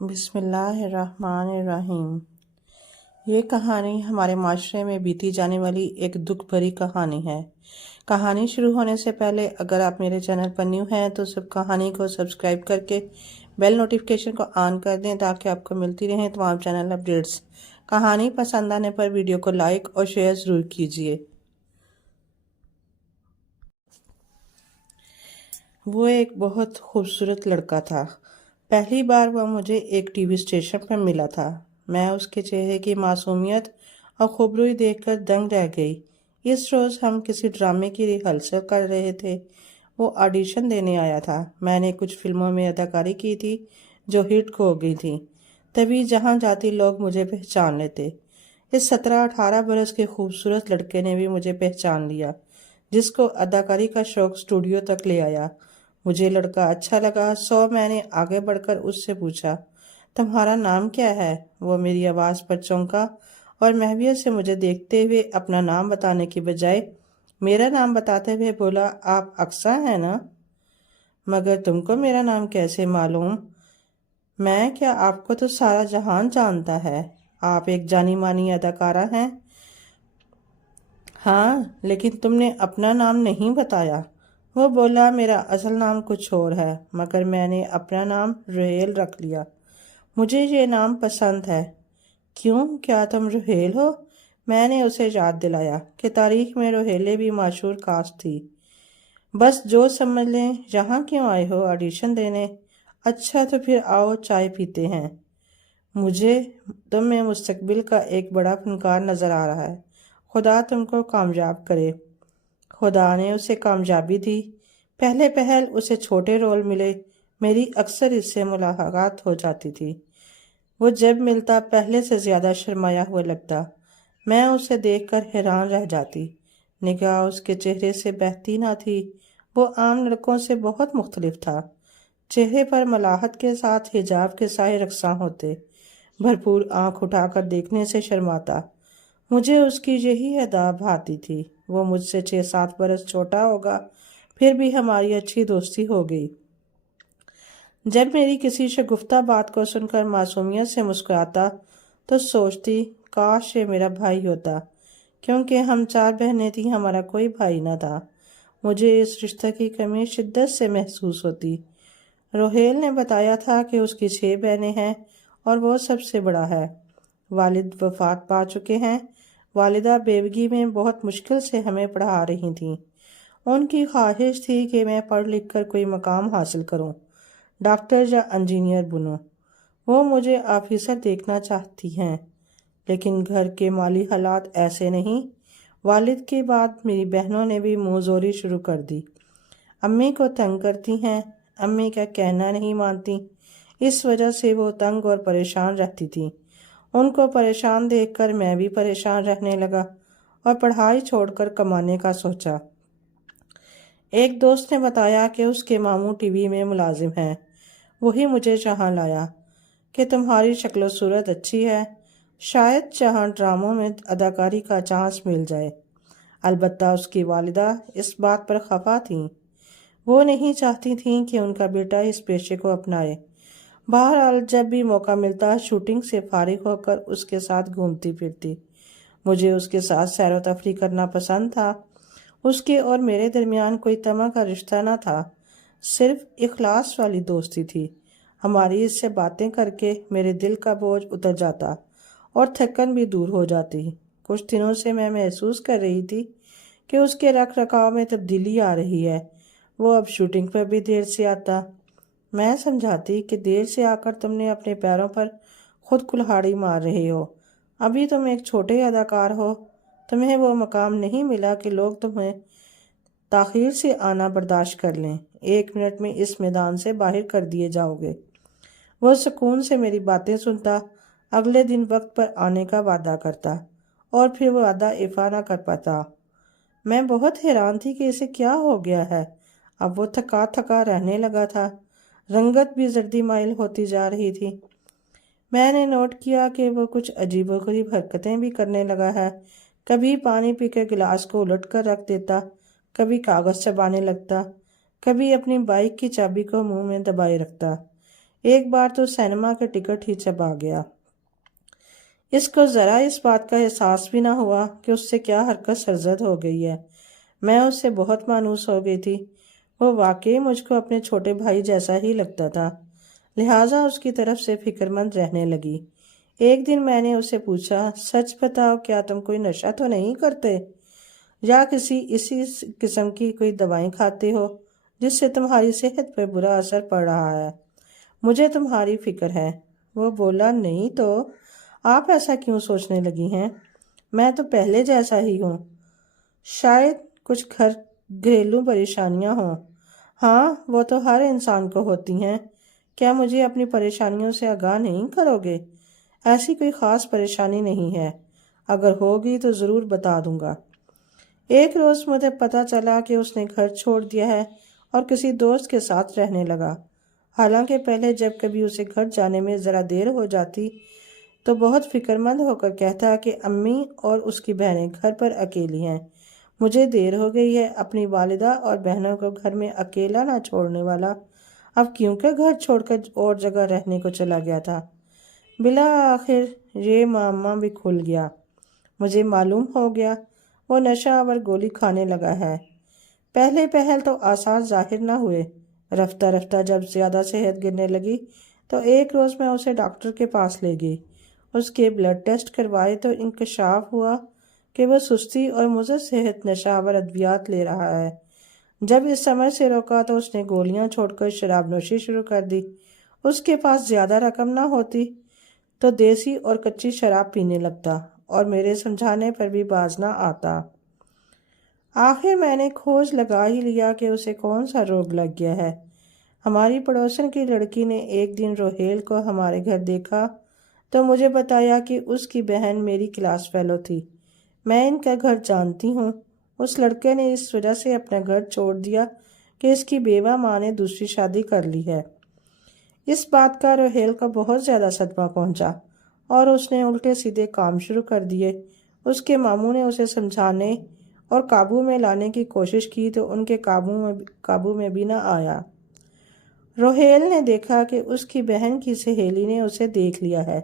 بسم اللہ الرحمن الرحیم۔ یہ کہانی ہمارے معاشرے میں بیتی جانے والی ایک دکھ بھری کہانی ہے۔ کہانی شروع ہونے سے پہلے اگر آپ میرے چینل پر نیو ہیں تو سب کہانی کو سبسکرائب کر کے بیل نوٹیفیکیشن کو آن کر دیں تاکہ آپ کو ملتی رہیں تمام چینل اپڈیٹس۔ کہانی پسند آنے پر ویڈیو کو لائک اور شیئر ضرور کیجیے۔ وہ ایک بہت خوبصورت لڑکا تھا۔ پہلی بار وہ مجھے ایک ٹی وی اسٹیشن پر ملا تھا۔ میں اس کے چہرے کی معصومیت اور خوبروئی دیکھ کر دنگ رہ گئی۔ اس روز ہم کسی ڈرامے کی ریہرسل کر رہے تھے۔ وہ آڈیشن دینے آیا تھا۔ میں نے کچھ فلموں میں اداکاری کی تھی جو ہٹ ہو گئی تھیں۔ تبھی جہاں جاتی لوگ مجھے پہچان لیتے۔ اس 17-18 برس کے خوبصورت لڑکے نے بھی مجھے پہچان لیا، جس کو اداکاری کا شوق اسٹوڈیو تک لے آیا۔ مجھے لڑکا اچھا لگا، میں نے آگے بڑھ کر اس سے پوچھا، تمہارا نام کیا ہے؟ وہ میری آواز پر چونکا اور محویت سے مجھے دیکھتے ہوئے اپنا نام بتانے کی بجائے میرا نام بتاتے ہوئے بولا، آپ اقصیٰ ہیں نا؟ مگر تم کو میرا نام کیسے معلوم؟ میں کیا، آپ کو تو سارا جہان جانتا ہے۔ آپ ایک جانی مانی اداکارہ ہیں۔ ہاں، لیکن تم نے اپنا نام نہیں بتایا۔ وہ بولا، میرا اصل نام کچھ اور ہے، مگر میں نے اپنا نام روحیل رکھ لیا۔ مجھے یہ نام پسند ہے۔ کیوں، کیا تم روحیل ہو؟ میں نے اسے یاد دلایا کہ تاریخ میں روحیلیں بھی مشہور کاسٹ تھی۔ بس جو سمجھ لیں، یہاں کیوں آئے ہو؟ آڈیشن دینے؟ اچھا تو پھر آؤ چائے پیتے ہیں۔ مجھے تم میں مستقبل کا ایک بڑا فنکار نظر آ رہا ہے۔ خدا تم کو کامیاب کرے۔ خدا نے اسے کامیابی دی۔ پہلے پہل اسے چھوٹے رول ملے۔ میری اکثر اس سے ملاقات ہو جاتی تھی۔ وہ جب ملتا پہلے سے زیادہ شرمایا ہوا لگتا۔ میں اسے دیکھ کر حیران رہ جاتی۔ نگاہ اس کے چہرے سے بہتی نہ تھی۔ وہ عام لڑکوں سے بہت مختلف تھا۔ چہرے پر ملاحت کے ساتھ حجاب کے سائے رقصاں ہوتے۔ بھرپور آنکھ اٹھا کر دیکھنے سے شرماتا۔ مجھے اس کی یہی ادا بھاتی تھی۔ وہ مجھ سے 6-7 برس چھوٹا ہوگا، پھر بھی ہماری اچھی دوستی ہو گئی۔ جب میری کسی شگفتہ بات کو سن کر معصومیت سے مسکراتا تو سوچتی، کاش یہ میرا بھائی ہوتا، کیونکہ ہم 4 بہنیں تھیں، ہمارا کوئی بھائی نہ تھا۔ مجھے اس رشتہ کی کمی شدت سے محسوس ہوتی۔ روحیل نے بتایا تھا کہ اس کی 6 بہنیں ہیں اور وہ سب سے بڑا ہے۔ والد وفات پا چکے ہیں۔ والدہ بیوگی میں بہت مشکل سے ہمیں پڑھا رہی تھیں۔ ان کی خواہش تھی کہ میں پڑھ لکھ کر کوئی مقام حاصل کروں، ڈاکٹر یا انجینئر بنوں۔ وہ مجھے آفیسر دیکھنا چاہتی ہیں، لیکن گھر کے مالی حالات ایسے نہیں۔ والد کے بعد میری بہنوں نے بھی منہ زوری شروع کر دی۔ امی کو تنگ کرتی ہیں، امی کا کہنا نہیں مانتی۔ اس وجہ سے وہ تنگ اور پریشان رہتی تھی۔ ان کو پریشان دیکھ کر میں بھی پریشان رہنے لگا اور پڑھائی چھوڑ کر کمانے کا سوچا۔ ایک دوست نے بتایا کہ اس کے ماموں ٹی وی میں ملازم ہیں۔ وہی مجھے یہاں لایا کہ تمہاری شکل و صورت اچھی ہے، شاید یہاں ڈراموں میں اداکاری کا چانس مل جائے۔ البتہ اس کی والدہ اس بات پر خفا تھیں۔ وہ نہیں چاہتی تھیں کہ ان کا بیٹا اس پیشے کو اپنائے۔ بہرحال جب بھی موقع ملتا شوٹنگ سے فارغ ہو کر اس کے ساتھ گھومتی پھرتی۔ مجھے اس کے ساتھ سیر و تفریح کرنا پسند تھا۔ اس کے اور میرے درمیان کوئی طمع کا رشتہ نہ تھا، صرف اخلاص والی دوستی تھی۔ ہماری اس سے باتیں کر کے میرے دل کا بوجھ اتر جاتا اور تھکن بھی دور ہو جاتی۔ کچھ دنوں سے میں محسوس کر رہی تھی کہ اس کے رکھ رکھاؤ میں تبدیلی آ رہی ہے۔ وہ اب شوٹنگ پر بھی دیر سے آتا۔ میں سمجھاتی کہ دیر سے آ کر تم نے اپنے پیروں پر خود کلہاڑی مار رہے ہو۔ ابھی تم ایک چھوٹے اداکار ہو، تمہیں وہ مقام نہیں ملا کہ لوگ تمہیں تاخیر سے آنا برداشت کر لیں۔ 1 منٹ میں اس میدان سے باہر کر دیے جاؤ گے۔ وہ سکون سے میری باتیں سنتا، اگلے دن وقت پر آنے کا وعدہ کرتا اور پھر وہ وعدہ ایفا نہ کر پاتا۔ میں بہت حیران تھی کہ اسے کیا ہو گیا ہے۔ اب وہ تھکا تھکا رہنے لگا تھا، رنگت بھی زردی مائل ہوتی جا رہی تھی۔ میں نے نوٹ کیا کہ وہ کچھ عجیب و غریب حرکتیں بھی کرنے لگا ہے۔ کبھی پانی پی کے گلاس کو الٹ کر رکھ دیتا، کبھی کاغذ چبانے لگتا، کبھی اپنی بائک کی چابی کو منہ میں دبائے رکھتا۔ ایک بار تو سینما کے ٹکٹ ہی چبا گیا۔ اس کو ذرا اس بات کا احساس بھی نہ ہوا کہ اس سے کیا حرکت سرزد ہو گئی ہے۔ میں اس سے بہت مانوس ہو گئی تھی۔ وہ واقعی مجھ کو اپنے چھوٹے بھائی جیسا ہی لگتا تھا، لہٰذا اس کی طرف سے فکر مند رہنے لگی۔ ایک دن میں نے اسے پوچھا، سچ بتاؤ، کیا تم کوئی نشہ تو نہیں کرتے یا اسی قسم کی کوئی دوائیں کھاتے ہو جس سے تمہاری صحت پر برا اثر پڑ رہا ہے؟ مجھے تمہاری فکر ہے۔ وہ بولا، نہیں تو آپ ایسا کیوں سوچنے لگی ہیں؟ میں تو پہلے جیسا ہی ہوں، شاید کچھ گھریلو پریشانیاں ہوں۔ ہاں، وہ تو ہر انسان کو ہوتی ہیں۔ کیا مجھے اپنی پریشانیوں سے آگاہ نہیں کرو گے؟ ایسی کوئی خاص پریشانی نہیں ہے، اگر ہوگی تو ضرور بتا دوں گا۔ ایک روز مجھے پتہ چلا کہ اس نے گھر چھوڑ دیا ہے اور کسی دوست کے ساتھ رہنے لگا۔ حالانکہ پہلے جب کبھی اسے گھر جانے میں ذرا دیر ہو جاتی تو بہت فکر مند ہو کر کہتا کہ امی اور اس کی بہنیں گھر پر اکیلی ہیں، مجھے دیر ہو گئی ہے۔ اپنی والدہ اور بہنوں کو گھر میں اکیلا نہ چھوڑنے والا اب کیونکہ گھر چھوڑ کر اور جگہ رہنے کو چلا گیا تھا۔ بالآخر یہ معمہ بھی کھل گیا۔ مجھے معلوم ہو گیا وہ نشہ آور گولی کھانے لگا ہے۔ پہل تو آثار ظاہر نہ ہوئے، رفتہ رفتہ جب زیادہ صحت گرنے لگی تو ایک روز میں اسے ڈاکٹر کے پاس لے گئی۔ اس کے بلڈ ٹیسٹ کروائے تو انکشاف ہوا کہ وہ سستی اور مضر صحت نشہ آور ادویات لے رہا ہے۔ جب اس سمجھ سے روکا تو اس نے گولیاں چھوڑ کر شراب نوشی شروع کر دی۔ اس کے پاس زیادہ رقم نہ ہوتی تو دیسی اور کچی شراب پینے لگتا اور میرے سمجھانے پر بھی باز نہ آتا۔ آخر میں نے کھوج لگا ہی لیا کہ اسے کون سا روگ لگ گیا ہے۔ ہماری پڑوسن کی لڑکی نے ایک دن روہیل کو ہمارے گھر دیکھا تو مجھے بتایا کہ اس کی بہن میری کلاس فیلو تھی۔ میں ان کا گھر جانتی ہوں۔ اس لڑکے نے اس وجہ سے اپنا گھر چھوڑ دیا کہ اس کی بیوہ ماں نے دوسری شادی کر لی ہے۔ اس بات کا روہیل کو بہت زیادہ صدمہ پہنچا اور اس نے الٹے سیدھے کام شروع کر دیے۔ اس کے ماموں نے اسے سمجھانے اور قابو میں لانے کی کوشش کی تو ان کے قابو میں بھی نہ آیا۔ روہیل نے دیکھا کہ اس کی بہن کی سہیلی نے اسے دیکھ لیا ہے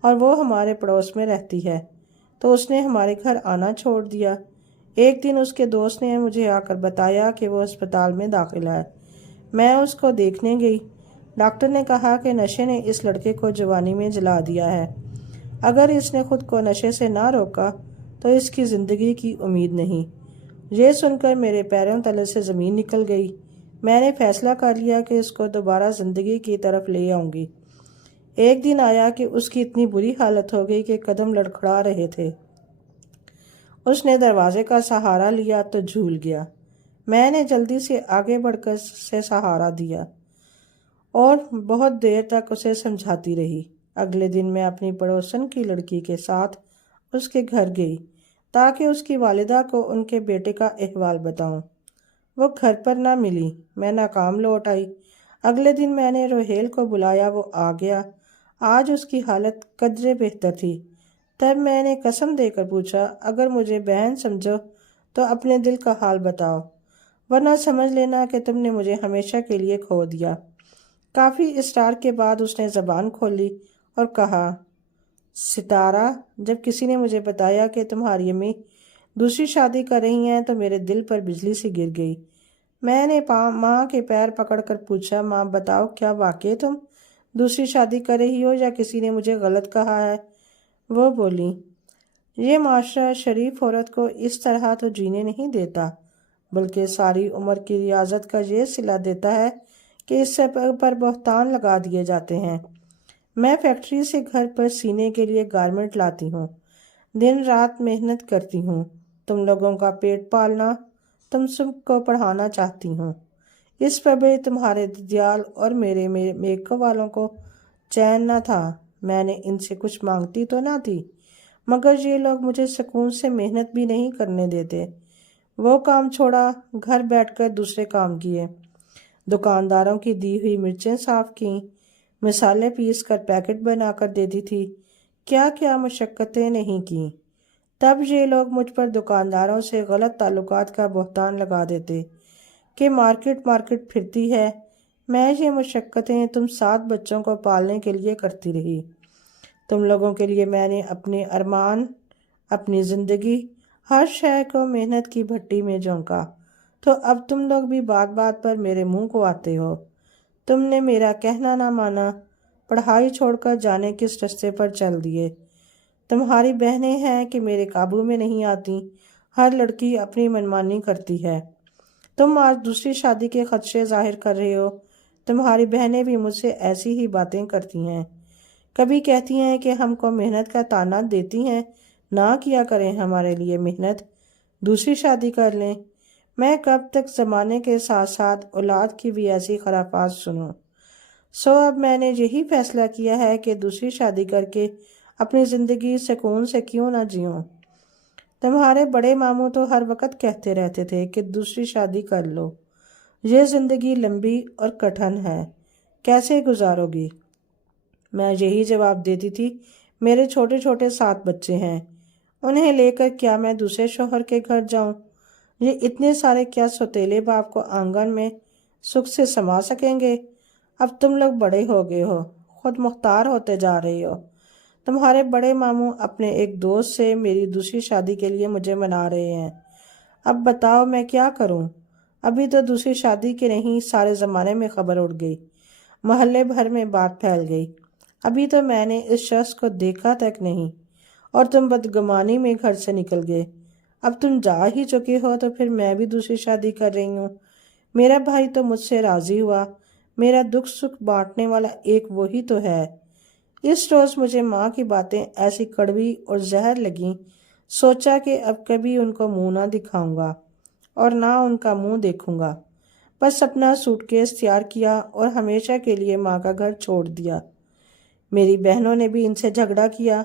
اور وہ ہمارے پڑوس میں رہتی ہے، تو اس نے ہمارے گھر آنا چھوڑ دیا۔ ایک دن اس کے دوست نے مجھے آ کر بتایا کہ وہ اسپتال میں داخل ہے۔ میں اس کو دیکھنے گئی۔ ڈاکٹر نے کہا کہ نشے نے اس لڑکے کو جوانی میں جلا دیا ہے۔ اگر اس نے خود کو نشے سے نہ روکا تو اس کی زندگی کی امید نہیں۔ یہ سن کر میرے پیروں تلے سے زمین نکل گئی۔ میں نے فیصلہ کر لیا کہ اس کو دوبارہ زندگی کی طرف لے آؤں گی۔ ایک دن آیا کہ اس کی اتنی بری حالت ہو گئی کہ قدم لڑکھڑا رہے تھے۔ اس نے دروازے کا سہارا لیا تو جھول گیا۔ میں نے جلدی سے آگے بڑھ کر اسے سہارا دیا اور بہت دیر تک اسے سمجھاتی رہی۔ اگلے دن میں اپنی پڑوسن کی لڑکی کے ساتھ اس کے گھر گئی تاکہ اس کی والدہ کو ان کے بیٹے کا احوال بتاؤں۔ وہ گھر پر نہ ملی۔ میں ناکام لوٹ آئی۔ اگلے دن میں نے روہیل کو بلایا، وہ آ گیا۔ آج اس کی حالت قدرے بہتر تھی۔ تب میں نے قسم دے کر پوچھا، اگر مجھے بہن سمجھو تو اپنے دل کا حال بتاؤ، ورنہ سمجھ لینا کہ تم نے مجھے ہمیشہ کے لیے کھو دیا۔ کافی اصرار کے بعد اس نے زبان کھولی اور کہا، ستارہ، جب کسی نے مجھے بتایا کہ تمہاری امی دوسری شادی کر رہی ہیں تو میرے دل پر بجلی سی گر گئی۔ میں نے ماں کے پیر پکڑ کر پوچھا، ماں بتاؤ، کیا واقعی تم دوسری شادی کر رہی ہو یا کسی نے مجھے غلط کہا ہے؟ وہ بولی، یہ معاشرہ شریف عورت کو اس طرح تو جینے نہیں دیتا، بلکہ ساری عمر کی ریاضت کا یہ صلہ دیتا ہے کہ اس سے پر بہتان لگا دیے جاتے ہیں۔ میں فیکٹری سے گھر پر سینے کے لیے گارمنٹ لاتی ہوں، دن رات محنت کرتی ہوں، تم لوگوں کا پیٹ پالنا، تم سب کو پڑھانا چاہتی ہوں۔ اس پر بھی تمہارے دیال اور میرے میکو والوں کو چین نہ تھا۔ میں نے ان سے کچھ مانگتی تو نہ تھی، مگر یہ لوگ مجھے سکون سے محنت بھی نہیں کرنے دیتے۔ وہ کام چھوڑا، گھر بیٹھ کر دوسرے کام کیے، دکانداروں کی دی ہوئی مرچیں صاف کیں، مسالے پیس کر پیکٹ بنا کر دیتی تھی، کیا کیا مشقتیں نہیں کیں۔ تب یہ لوگ مجھ پر دکانداروں سے غلط تعلقات کا بہتان لگا دیتے کہ مارکیٹ پھرتی ہے، میں یہ مشقتیں تم 7 بچوں کو پالنے کے لیے کرتی رہی۔ تم لوگوں کے لیے میں نے اپنے ارمان، اپنی زندگی، ہر شے کو محنت کی بھٹی میں جھونکا، تو اب تم لوگ بھی بات بات پر میرے منہ کو آتے ہو۔ تم نے میرا کہنا نہ مانا، پڑھائی چھوڑ کر جانے کس رستے پر چل دیے۔ تمہاری بہنیں ہیں کہ میرے قابو میں نہیں آتی، ہر لڑکی اپنی منمانی کرتی ہے۔ تم آج دوسری شادی کے خدشے ظاہر کر رہے ہو۔ تمہاری بہنیں بھی مجھ سے ایسی ہی باتیں کرتی ہیں، کبھی کہتی ہیں کہ ہم کو محنت کا طعنہ دیتی ہیں، نہ کیا کریں ہمارے لیے محنت، دوسری شادی کر لیں۔ میں کب تک زمانے کے ساتھ ساتھ اولاد کی بھی ایسی خرافات سنوں؟ سو اب میں نے یہی فیصلہ کیا ہے کہ دوسری شادی کر کے اپنی زندگی سکون سے کیوں نہ جیوں۔ تمہارے بڑے ماموں تو ہر وقت کہتے رہتے تھے کہ دوسری شادی کر لو، یہ زندگی لمبی اور کٹھن ہے، کیسے گزارو گی؟ میں یہی جواب دیتی تھی، میرے چھوٹے چھوٹے 7 بچے ہیں، انہیں لے کر کیا میں دوسرے شوہر کے گھر جاؤں؟ یہ اتنے سارے کیا سوتیلے باپ کو آنگن میں سکھ سے سما سکیں گے؟ اب تم لوگ بڑے ہو گئے ہو، خود مختار ہوتے جا رہے ہو۔ تمہارے بڑے ماموں اپنے ایک دوست سے میری دوسری شادی کے لیے مجھے منا رہے ہیں۔ اب بتاؤ میں کیا کروں؟ ابھی تو دوسری شادی کی نہیں، سارے زمانے میں خبر اڑ گئی، محلے بھر میں بات پھیل گئی۔ ابھی تو میں نے اس شخص کو دیکھا تک نہیں، اور تم بدگمانی میں گھر سے نکل گئے۔ اب تم جا ہی چکے ہو تو پھر میں بھی دوسری شادی کر رہی ہوں۔ میرا بھائی تو مجھ سے راضی ہوا، میرا دکھ سکھ بانٹنے والا ایک وہی تو ہے۔ اس روز مجھے ماں کی باتیں ایسی کڑوی اور زہر لگیں، سوچا کہ اب کبھی ان کو منہ نہ دکھاؤں گا اور نہ ان کا منہ دیکھوں گا۔ بس اپنا سوٹ کیس تیار کیا اور ہمیشہ کے لیے ماں کا گھر چھوڑ دیا۔ میری بہنوں نے بھی ان سے جھگڑا کیا،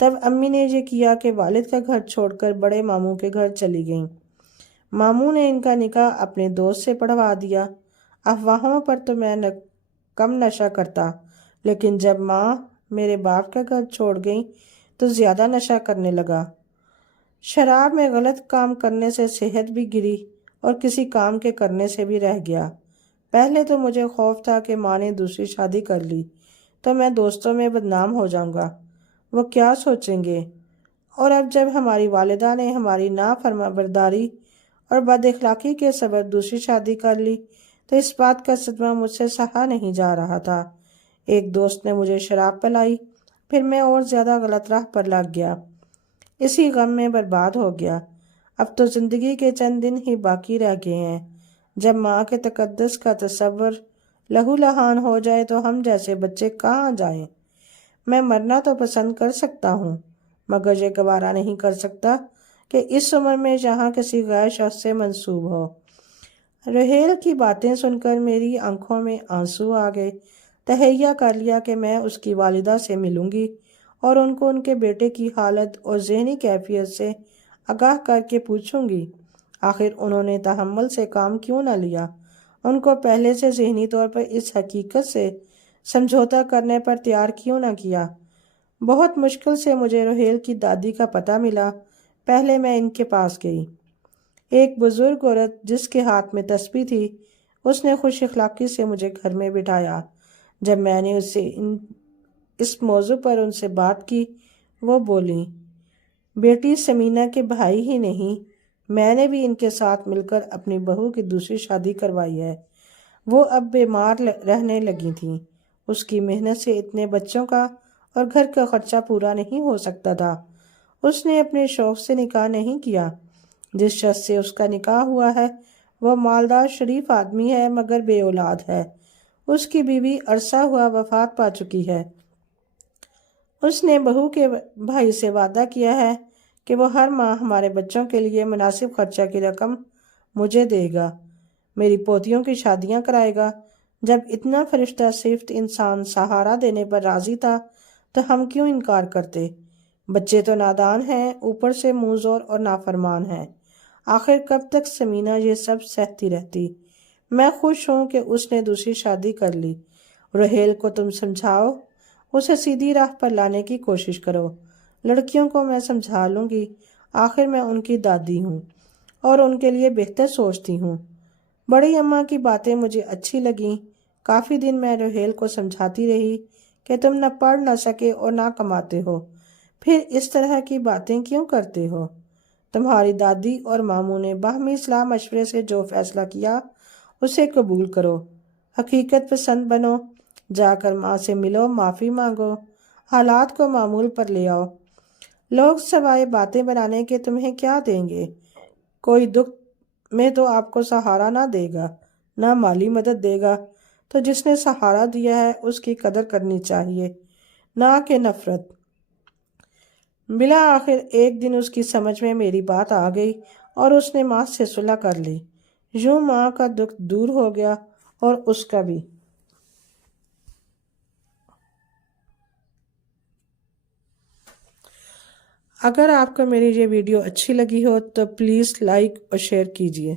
تب امی نے یہ کیا کہ والد کا گھر چھوڑ کر بڑے ماموں کے گھر چلی گئیں۔ ماموں نے ان کا نکاح اپنے دوست سے پڑھوا دیا۔ افواہوں پر تو میں کم نشہ کرتا، لیکن جب ماں میرے باپ کا گھر چھوڑ گئی تو زیادہ نشہ کرنے لگا۔ شراب میں غلط کام کرنے سے صحت بھی گری اور کسی کام کے کرنے سے بھی رہ گیا۔ پہلے تو مجھے خوف تھا کہ ماں نے دوسری شادی کر لی تو میں دوستوں میں بدنام ہو جاؤں گا، وہ کیا سوچیں گے؟ اور اب جب ہماری والدہ نے ہماری نافرما برداری اور بد اخلاقی کے سبب دوسری شادی کر لی تو اس بات کا صدمہ مجھ سے سہا نہیں جا رہا تھا۔ ایک دوست نے مجھے شراب پلائی، پھر میں اور زیادہ غلط راہ پر لگ گیا، اسی غم میں برباد ہو گیا۔ اب تو زندگی کے چند دن ہی باقی رہ گئے ہیں، جب ماں کے تقدس کا تصور لہو لہان ہو جائے تو ہم جیسے بچے کہاں جائیں؟ میں مرنا تو پسند کر سکتا ہوں، مگر یہ گوارا نہیں کر سکتا کہ اس عمر میں جہاں کسی غیر شخص سے منسوب ہو۔ رحیل کی باتیں سن کر میری آنکھوں میں آنسو آ گئے۔ تہیہ کر لیا کہ میں اس کی والدہ سے ملوں گی اور ان کو ان کے بیٹے کی حالت اور ذہنی کیفیت سے آگاہ کر کے پوچھوں گی، آخر انہوں نے تحمل سے کام کیوں نہ لیا؟ ان کو پہلے سے ذہنی طور پر اس حقیقت سے سمجھوتا کرنے پر تیار کیوں نہ کیا؟ بہت مشکل سے مجھے رحیل کی دادی کا پتہ ملا۔ پہلے میں ان کے پاس گئی۔ ایک بزرگ عورت جس کے ہاتھ میں تسبیح تھی، اس نے خوش اخلاقی سے مجھے گھر میں بٹھایا۔ جب میں نے اس موضوع پر ان سے بات کی، وہ بولیں، بیٹی سمینہ کے بھائی ہی نہیں، میں نے بھی ان کے ساتھ مل کر اپنی بہو کی دوسری شادی کروائی ہے۔ وہ اب بیمار رہنے لگی تھیں، اس کی محنت سے اتنے بچوں کا اور گھر کا خرچہ پورا نہیں ہو سکتا تھا۔ اس نے اپنے شوق سے نکاح نہیں کیا۔ جس شخص سے اس کا نکاح ہوا ہے وہ مالدار شریف آدمی ہے مگر بے اولاد ہے۔ اس کی بیوی عرصہ ہوا وفات پا چکی ہے۔ اس نے بہو کے بھائی سے وعدہ کیا ہے کہ وہ ہر ماہ ہمارے بچوں کے لیے مناسب خرچہ کی رقم مجھے دے گا، میری پوتیوں کی شادیاں کرائے گا۔ جب اتنا فرشتہ صفت انسان سہارا دینے پر راضی تھا تو ہم کیوں انکار کرتے؟ بچے تو نادان ہیں، اوپر سے منہ زور اور نافرمان ہیں۔ آخر کب تک سمینہ یہ سب سہتی رہتی؟ میں خوش ہوں کہ اس نے دوسری شادی کر لی۔ رحیل کو تم سمجھاؤ، اسے سیدھی راہ پر لانے کی کوشش کرو۔ لڑکیوں کو میں سمجھا لوں گی، آخر میں ان کی دادی ہوں اور ان کے لیے بہتر سوچتی ہوں۔ بڑی اماں کی باتیں مجھے اچھی لگیں، کافی دن میں روہیل کو سمجھاتی رہی کہ تم نہ پڑھ نہ سکے اور نہ کماتے ہو، پھر اس طرح کی باتیں کیوں کرتے ہو؟ تمہاری دادی اور ماموں نے باہمی صلاح مشورے سے جو فیصلہ کیا اسے قبول کرو، حقیقت پسند بنو، جا کر ماں سے ملو، معافی مانگو، حالات کو معمول پر لے آؤ۔ لوگ سوائے باتیں بنانے کے تمہیں کیا دیں گے؟ کوئی دکھ میں تو آپ کو سہارا نہ دے گا، نہ مالی مدد دے گا، تو جس نے سہارا دیا ہے اس کی قدر کرنی چاہیے، نہ کہ نفرت۔ بالآخر ایک دن اس کی سمجھ میں میری بات آ گئی اور اس نے ماں سے صلح کر لی۔ یوں ماں کا دکھ دور ہو گیا اور اس کا بھی۔ اگر آپ کو میری یہ ویڈیو اچھی لگی ہو تو پلیز لائک اور شیئر کیجیے۔